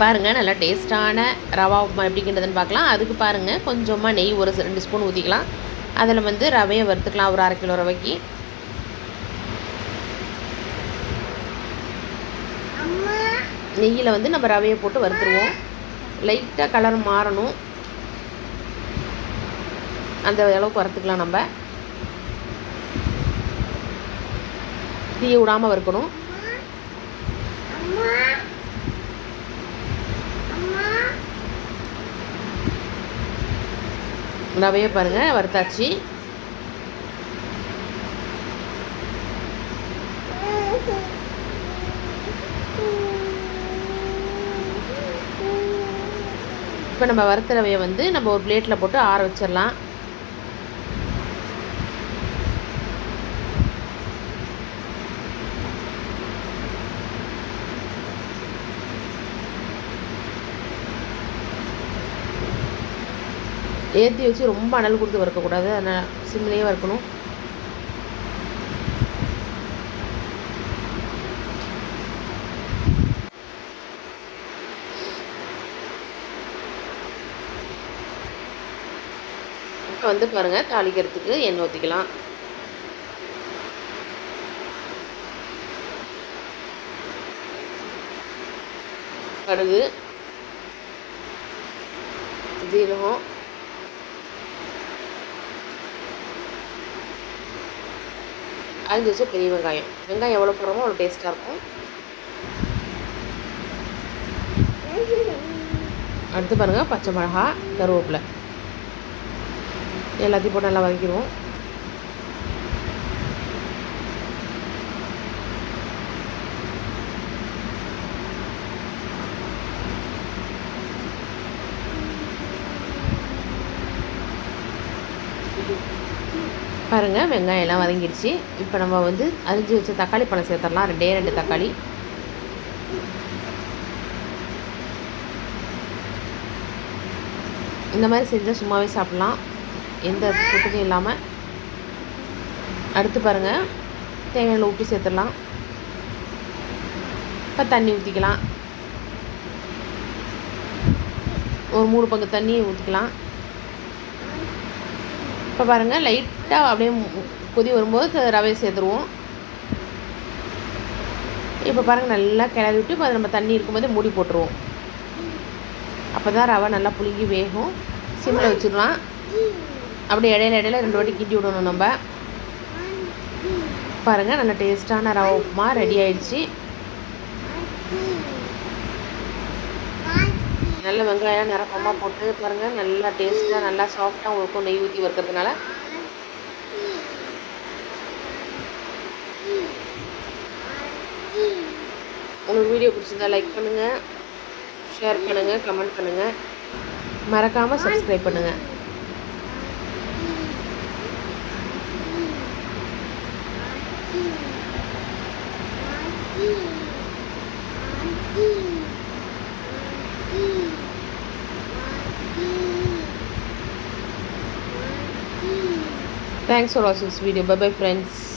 பாருங்கள் நல்லா டேஸ்ட்டான ரவா உப்புமா எப்படி கிண்டுறதுன்னு பார்க்கலாம். அதுக்கு பாருங்கள் கொஞ்சமாக நெய் ஒரு 2 ஸ்பூன் ஊற்றிக்கலாம். அதில் வந்து ரவையை வறுத்துக்கலாம். ஒரு 1/2 கிலோ ரவைக்கு நெய்யில் வந்து நம்ம ரவையை போட்டு வறுத்துருவோம். லைட்டாக கலர் மாறணும், அந்த அளவுக்கு வறுத்துக்கலாம். நம்ம தீயை விடாமல் வறுக்கணும். ரவையை பாருங்கள் வறுத்தாச்சு. இப்போ நம்ம வறுத்த ரவையை வந்து நம்ம ஒரு பிளேட்டில் போட்டு ஆற வச்சிடலாம். ஏற்றி வச்சு ரொம்ப அனல் கொடுத்து வறுக்கக்கூடாது, அதனால் சிம்லேயே வறுக்கணும். இப்போ வந்து பாருங்கள் தாளிக்கிறதுக்கு எண்ணெய் ஊற்றிக்கலாம். கடுகு, ஜீரகம், அரிஞ்சு வச்ச பெரிய வெங்காயம். வெங்காயம் எவ்வளோ போடுறோமோ அவ்வளோ டேஸ்ட்டாக இருக்கும். அடுத்து பாருங்கள் பச்சை மிளகா, கருவேப்பிலை எல்லாத்தையும் போட்டு நல்லா வதக்கிடுவோம். பாருங்கள் வெங்காயம் எல்லாம் வதங்கிடுச்சு. இப்போ நம்ம வந்து அரிஞ்சு வச்ச தக்காளி பழம் சேர்த்துடலாம். 2 தக்காளி. இந்த மாதிரி செஞ்சால் சும்மாவே சாப்பிட்லாம், எந்த கூட்டமும் இல்லாமல். அடுத்து பாருங்கள் தேவையான உப்பு சேர்த்துடலாம். இப்போ தண்ணி ஊற்றிக்கலாம். ஒரு 3 பங்கு தண்ணி ஊற்றிக்கலாம். இப்போ பாருங்கள் லைட்டாக அப்படியே கொதி வரும்போது ரவையை சேர்த்துருவோம். இப்போ பாருங்கள் நல்லா கிளறி விட்டு இப்போ நம்ம தண்ணி இருக்கும்போதே மூடி போட்டுருவோம். அப்போ தான் ரவை நல்லா புளிங்கி வேகும். சிம்மில் வச்சிடலாம். அப்படியே இடையில 2 வாட்டி கிண்டி விடணும். நம்ம பாருங்கள் நல்லா டேஸ்ட்டான ரவை உப்புமா ரெடி ஆயிடுச்சு. நல்ல வெங்காயம் நிரப்பமாக போட்டு பாருங்கள் நல்லா டேஸ்ட்டாக நல்லா சாஃப்டாக இருக்கும் நெய் ஊற்றி வறுக்கிறதுனால. உங்களுக்கு வீடியோ பிடிச்சிருந்தா லைக் பண்ணுங்கள், ஷேர் பண்ணுங்கள், கமெண்ட் பண்ணுங்கள், மறக்காமல் சப்ஸ்கிரைப் பண்ணுங்கள். Thanks for watching this video. Bye bye friends.